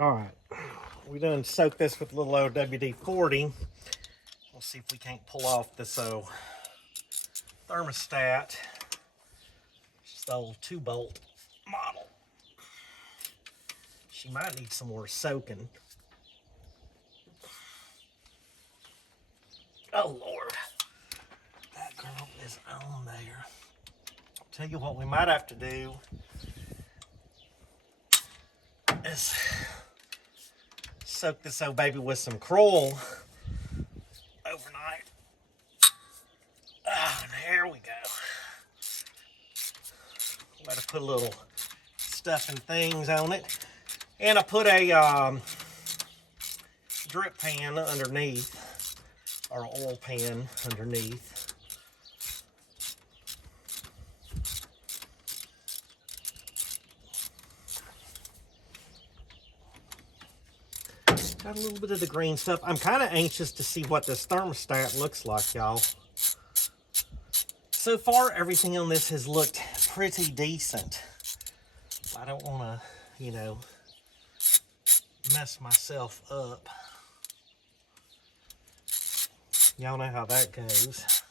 All right, we done soak this with a little old WD-40. We'll see if we can't pull off this thermostat. Just the old 2-bolt model. She might need some more soaking. Oh Lord, that girl is on there. I'll tell you what we might have to do is soak this old baby with some Kroll overnight. Oh, and here we go. Gotta put a little stuff and things on it. And I put a drip pan underneath, or oil pan underneath. Got a little bit of the green stuff. I'm kind of anxious to see what this thermostat looks like, y'all. So far, everything on this has looked pretty decent. I don't want to, you know, mess myself up. Y'all know how that goes.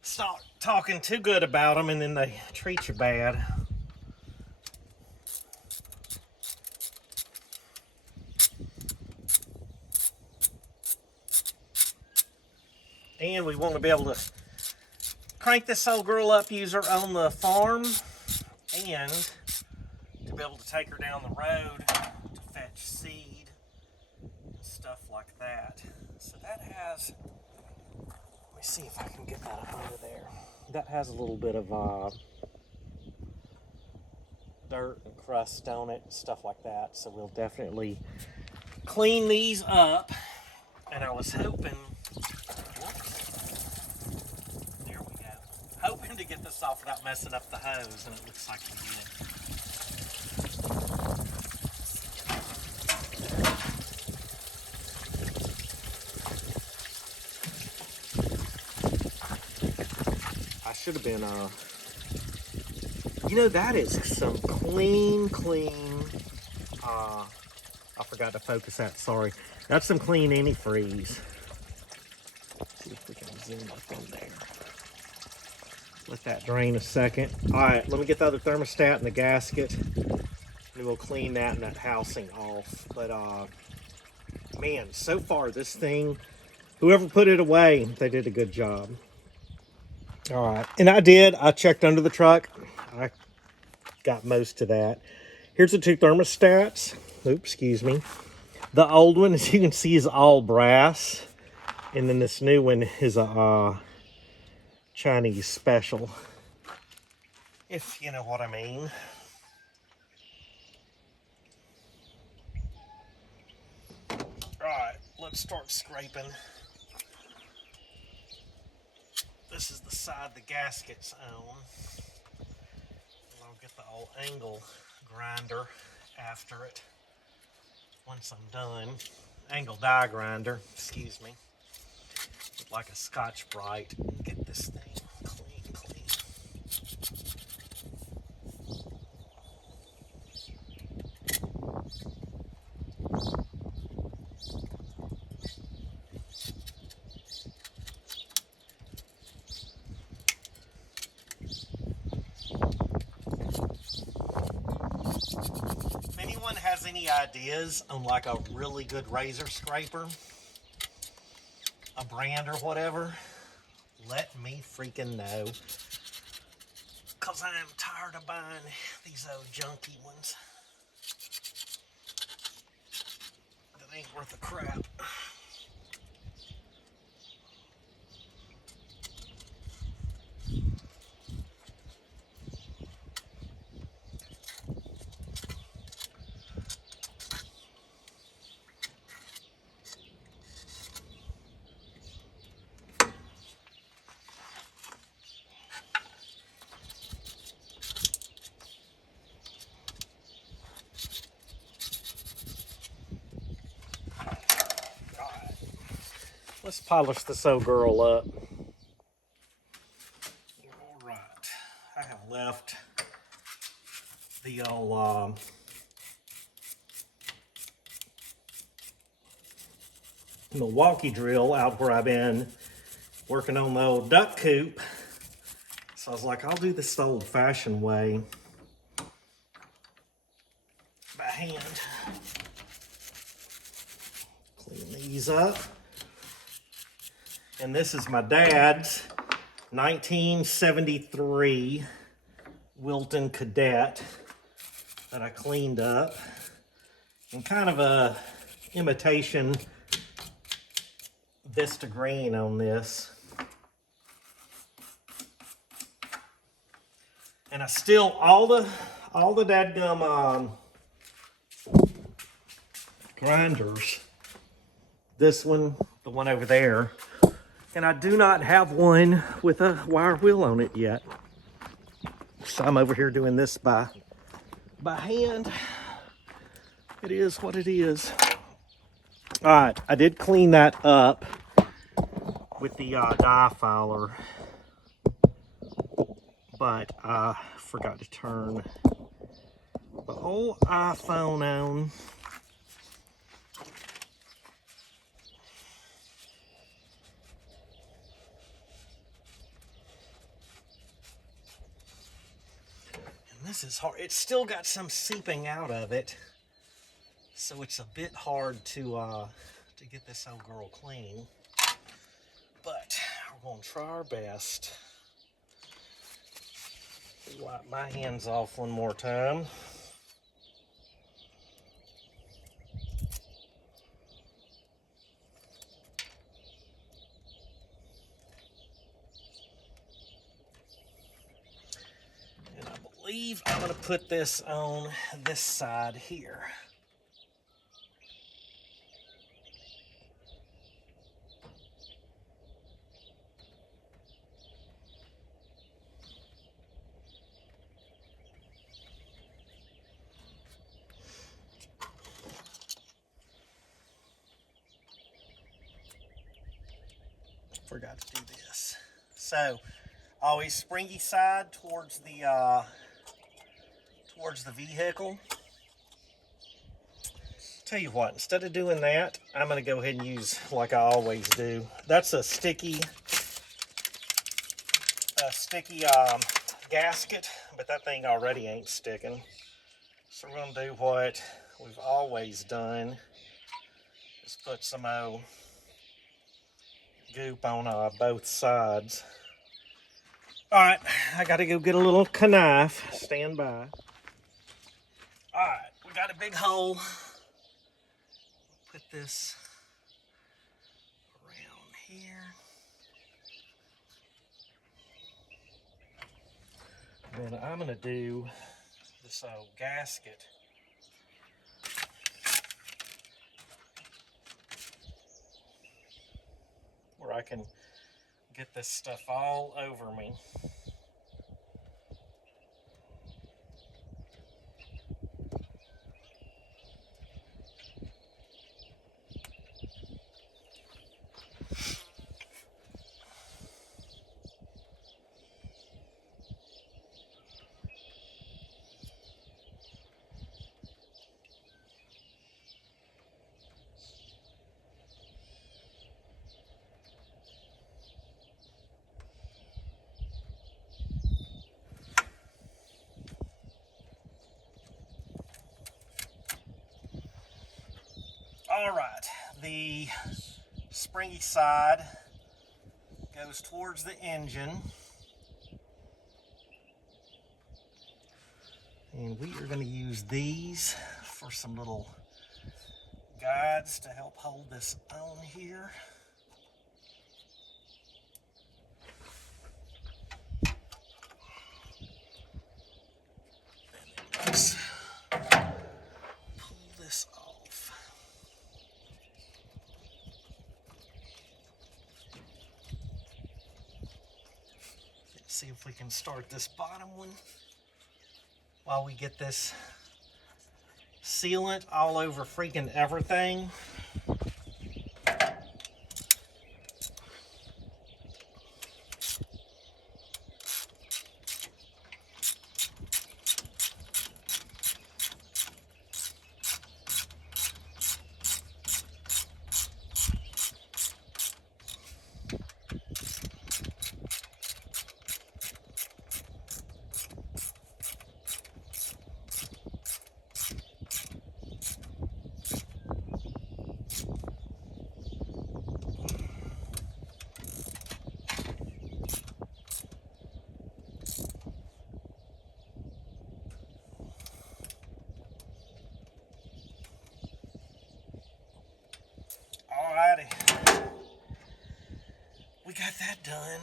Start talking too good about them and then they treat you bad. And we want to be able to crank this old girl up, use her on the farm, and to be able to take her down the road to fetch seed and stuff like that. So that has, let me see if I can get that up under there. That has a little bit of dirt and crust on it, stuff like that. So we'll definitely clean these up. And I was hoping, there we go, hoping to get this off without messing up the hose, and it looks like we did. I should have been, you know, that is some clean, I forgot to focus that, sorry. That's some clean antifreeze. Let's see if we can zoom up on there. Let that drain a second. All right, let me get the other thermostat and the gasket, and we'll clean that and that housing off. But, man, so far this thing, whoever put it away, they did a good job. All right, and I checked under the truck. I got most of that. Here's the two thermostats. Oops, excuse me. The old one, as you can see, is all brass. And then this new one is a Chinese special, if you know what I mean. Alright, let's start scraping. This is the side the gasket's on. And I'll get the old angle grinder after it once I'm done. Angle die grinder, excuse me. Like a Scotch-Brite and get this thing clean. If anyone has any ideas on like a really good razor scraper, a brand or whatever, let me freaking know. Because I am tired of buying these old junky ones that ain't worth a crap. Let's polish this old girl up. All right, I have left the old Milwaukee drill out where I've been working on the old duck coop. So I was like, I'll do this the old-fashioned way, by hand. Clean these up. And this is my dad's 1973 Wilton Cadet that I cleaned up in kind of a imitation Vista green on this. And I still, all the dadgum grinders, this one, the one over there, and I do not have one with a wire wheel on it yet. So I'm over here doing this by hand. It is what it is. All right, I did clean that up with the die filer, but I forgot to turn the whole iPhone on. And this is hard. It's still got some seeping out of it, so it's a bit hard to get this old girl clean. But we're going to try our best. Wipe my hands off one more time. And I believe I'm going to put this on this side here. Forgot to do this. So always springy side towards the vehicle. Tell you what, instead of doing that, I'm going to go ahead and use like I always do. That's a sticky gasket, but that thing already ain't sticking. So we're going to do what we've always done, is put some old goop on both sides. All right, I got to go get a little knife. Stand by. All right, we got a big hole. Put this around here. Then I'm going to do this old gasket. Where I can get this stuff all over me. All right, the springy side goes towards the engine. And we are going to use these for some little guides to help hold this on here. And then let's pull this off. Let's see if we can start this bottom one while we get this sealant all over freaking everything. that done.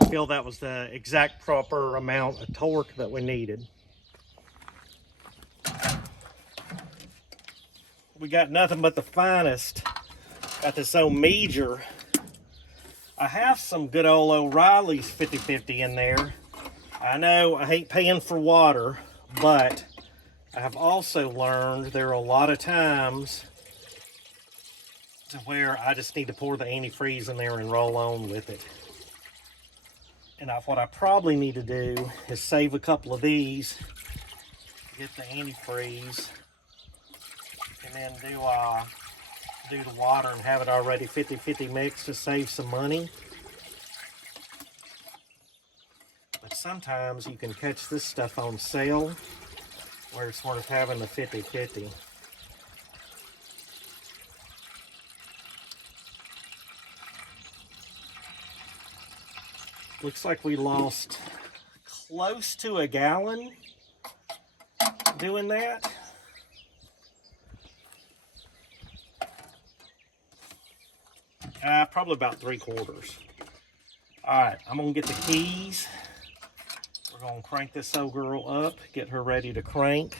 I feel that was the exact proper amount of torque that we needed. We got nothing but the finest. Got this old Major. I have some good old O'Reilly's 50/50 in there. I know I hate paying for water, but I have also learned there are a lot of times to where I just need to pour the antifreeze in there and roll on with it. And what I probably need to do is save a couple of these, get the antifreeze, and then do the water and have it already 50/50 mixed to save some money. But sometimes you can catch this stuff on sale where it's worth having the 50/50. Looks like we lost close to a gallon doing that. Probably about 3/4. All right, I'm gonna get the keys. We're gonna crank this old girl up, get her ready to crank,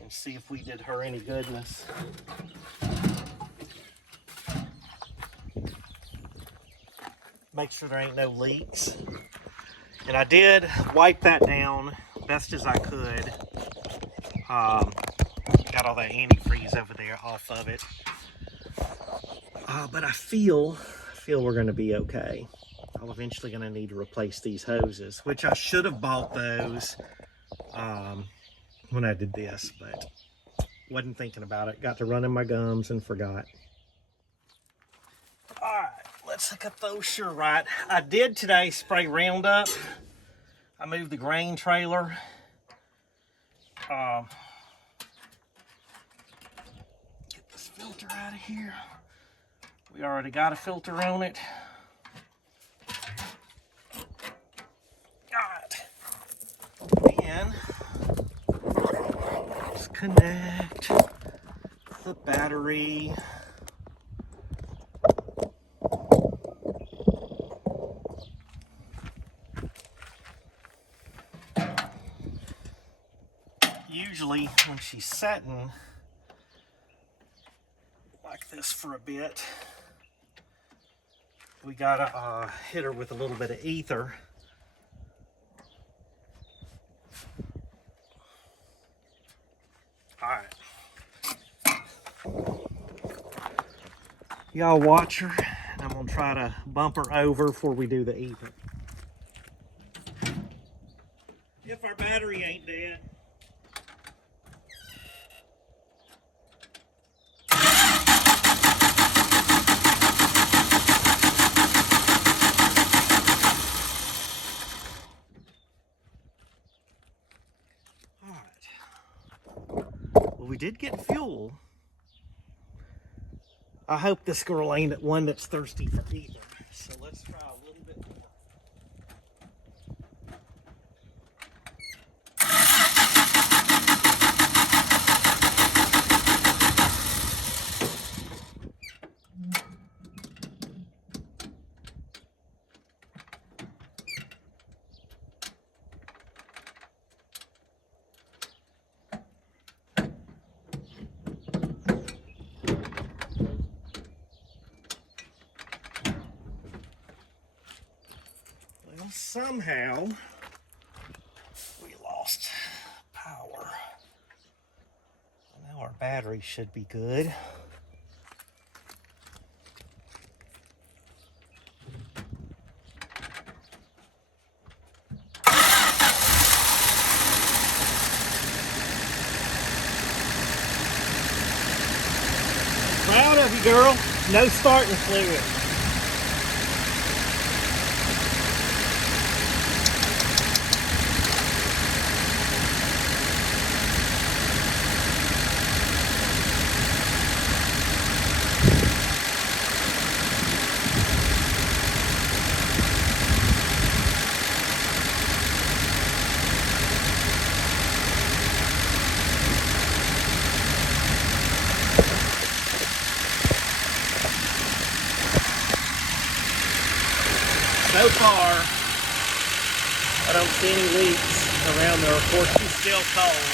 and see if we did her any goodness. Make sure there ain't no leaks. And I did wipe that down best as I could. Got all that antifreeze over there off of it. But I feel we're gonna be okay. I'm eventually gonna need to replace these hoses, which I should have bought those when I did this, but wasn't thinking about it. Got to running my gums and forgot. All right, let's hook up those sure right. I did today spray Roundup. I moved the grain trailer. Get this filter out of here. We already got a filter on it. And disconnect the battery. Usually when she's setting like this for a bit, we gotta hit her with a little bit of ether. All right. Y'all watch her, and I'm gonna try to bump her over before we do the ether. If our battery ain't dead. We did get fuel. I hope this girl ain't one that's thirsty for ether. So let's try a little bit more. Somehow we lost power. I know our battery should be good. Proud of you, girl. No starting fluid. so far, I don't see any leaks around there. Of course, it's still cold.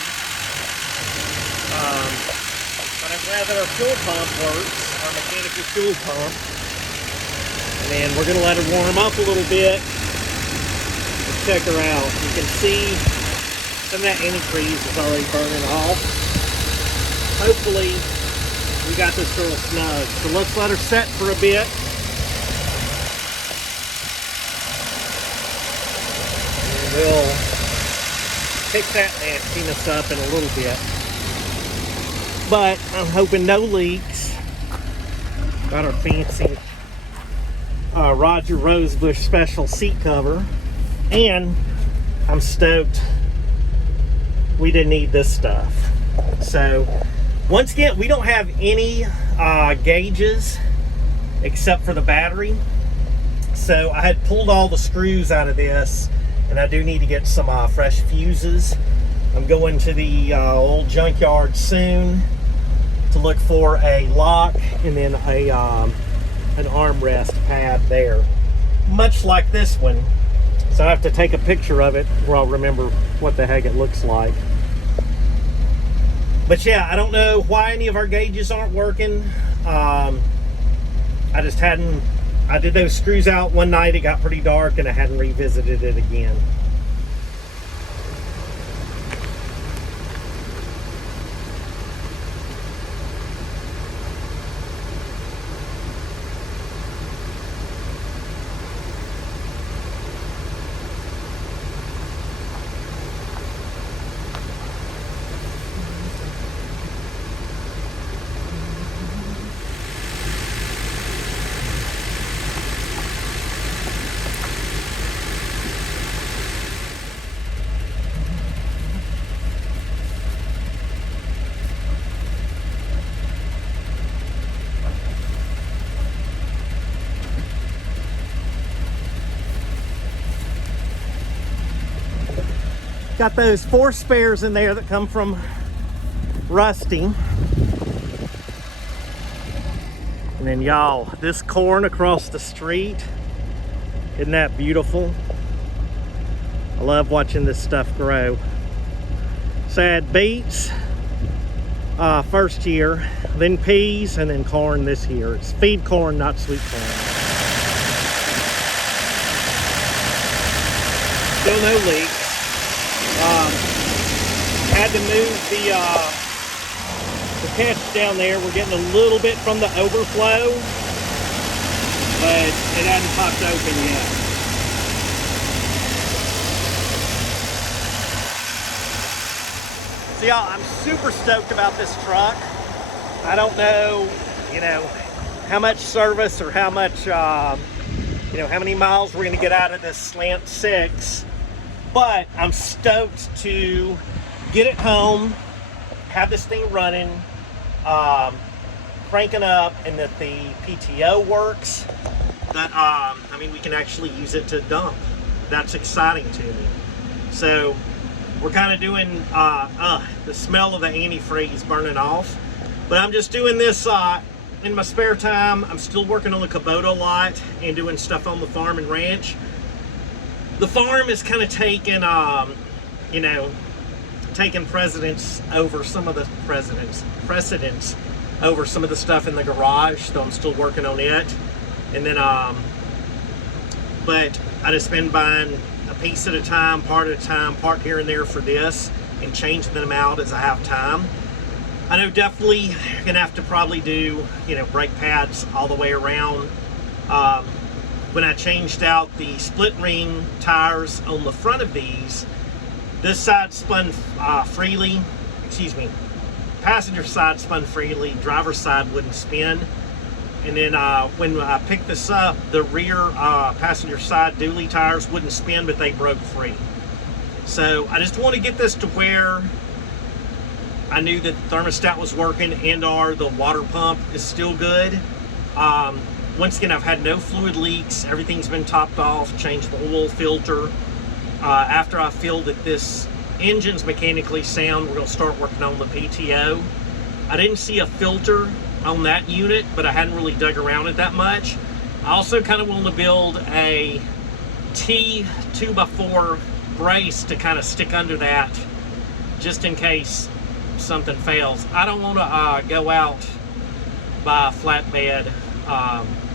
But I'm glad that our fuel pump works, our mechanical fuel pump. And then we're going to let her warm up a little bit. Let's check her out. You can see some of that antifreeze is already burning off. Hopefully, we got this girl snug. So let's let her set for a bit. And we'll pick that nastiness up in a little bit. But I'm hoping no leaks. Got our fancy Roger Rosebush special seat cover. And I'm stoked we didn't need this stuff. So once again, we don't have any gauges except for the battery. So I had pulled all the screws out of this, and I do need to get some fresh fuses. I'm going to the old junkyard soon to look for a lock and then an armrest pad there, much like this one. So I have to take a picture of it where I'll remember what the heck it looks like. But yeah, I don't know why any of our gauges aren't working. I did those screws out one night, it got pretty dark, and I hadn't revisited it again. Got those 4 spares in there that come from Rusty. And then y'all, this corn across the street, isn't that beautiful? I love watching this stuff grow. So I had beets first year, then peas, and then corn this year. It's feed corn, not sweet corn. Still no leaks. Had to move the catch down there. We're getting a little bit from the overflow, but it hasn't popped open yet. So y'all, I'm super stoked about this truck. I don't know, how much service or how much, how many miles we're gonna get out of this Slant 6. But I'm stoked to get it home, have this thing running, cranking up, and that the PTO works. That we can actually use it to dump. That's exciting to me. So we're kind of doing the smell of the antifreeze burning off. But I'm just doing this in my spare time. I'm still working on the Kubota lot and doing stuff on the farm and ranch. The farm is kind of taking, taking precedence over some of the stuff in the garage. So I'm still working on it. And then, but I just been buying a piece at a time, part at a time, part here and there for this, and changing them out as I have time. I know definitely gonna have to probably do, brake pads all the way around. When I changed out the split ring tires on the front of these, this side spun freely, passenger side spun freely, driver's side wouldn't spin. And then when I picked this up, the rear passenger side dually tires wouldn't spin, but they broke free. So I just want to get this to where I knew that the thermostat was working and/or the water pump is still good. Once again, I've had no fluid leaks. Everything's been topped off, changed the oil filter. After I feel that this engine's mechanically sound, we're gonna start working on the PTO. I didn't see a filter on that unit, but I hadn't really dug around it that much. I also kind of want to build a T 2x4 brace to kind of stick under that, just in case something fails. I don't want to go out by a flatbed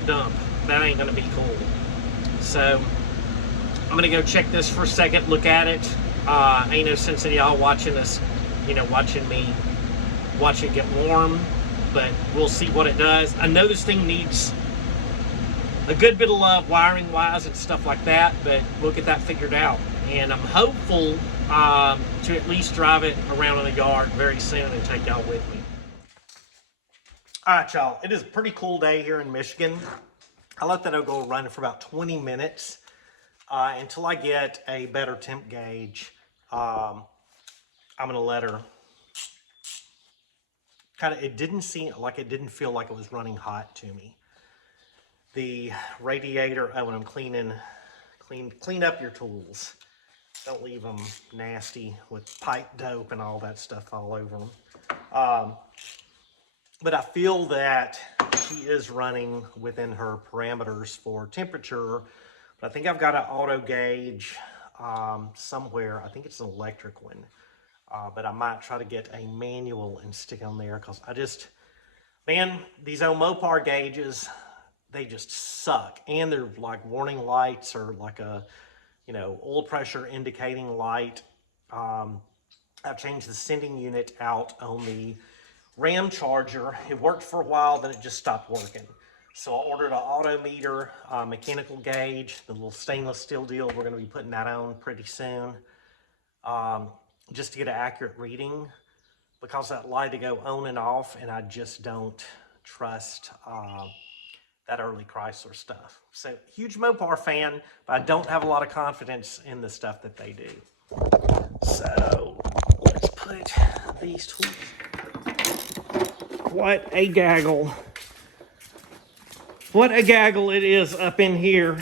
dump. That ain't gonna be cool. So I'm gonna go check this for a second, look at it. Ain't no sense in y'all watching this, you know, watching me watch it get warm, but we'll see what it does. I know this thing needs a good bit of love wiring wise and stuff like that, but we'll get that figured out. And I'm hopeful to at least drive it around in the yard very soon and take y'all with me. All right, y'all, it is a pretty cool day here in Michigan. I let that go running for about 20 minutes until I get a better temp gauge. I'm gonna let her kind of, it didn't feel like it was running hot to me. The radiator, when I'm clean up your tools. Don't leave them nasty with pipe dope and all that stuff all over them. But I feel that she is running within her parameters for temperature. But I think I've got an auto gauge somewhere. I think it's an electric one. But I might try to get a manual and stick on there, because man, these old Mopar gauges, they just suck. And they're like warning lights, or like a, you know, oil pressure indicating light. I've changed the sending unit out on the RAM charger. It worked for a while, then it just stopped working. So I ordered an auto meter, mechanical gauge, the little stainless steel deal. We're going to be putting that on pretty soon, just to get an accurate reading, because that light to go on and off, and I just don't trust that early Chrysler stuff. So, huge Mopar fan, but I don't have a lot of confidence in the stuff that they do. So, let's put these tools. What a gaggle. What a gaggle it is up in here.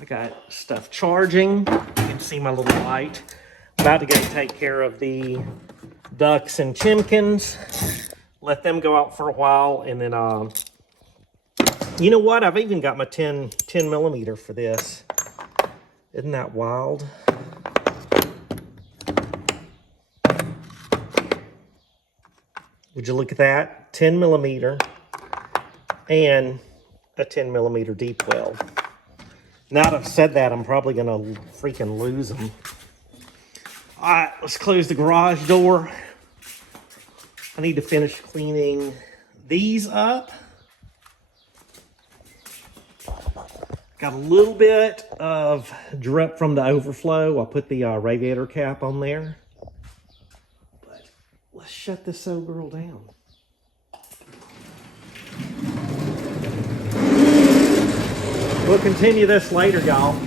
I got stuff charging. You can see my little light. About to go take care of the ducks and chimkins. Let them go out for a while, and then you know what? I've even got my 10 millimeter for this. Isn't that wild? Would you look at that? 10 millimeter and a 10 millimeter deep well. Now that I've said that, I'm probably gonna freaking lose them. All right, let's close the garage door. I need to finish cleaning these up. Got a little bit of drip from the overflow. I'll put the radiator cap on there. But let's shut this old girl down. We'll continue this later, y'all.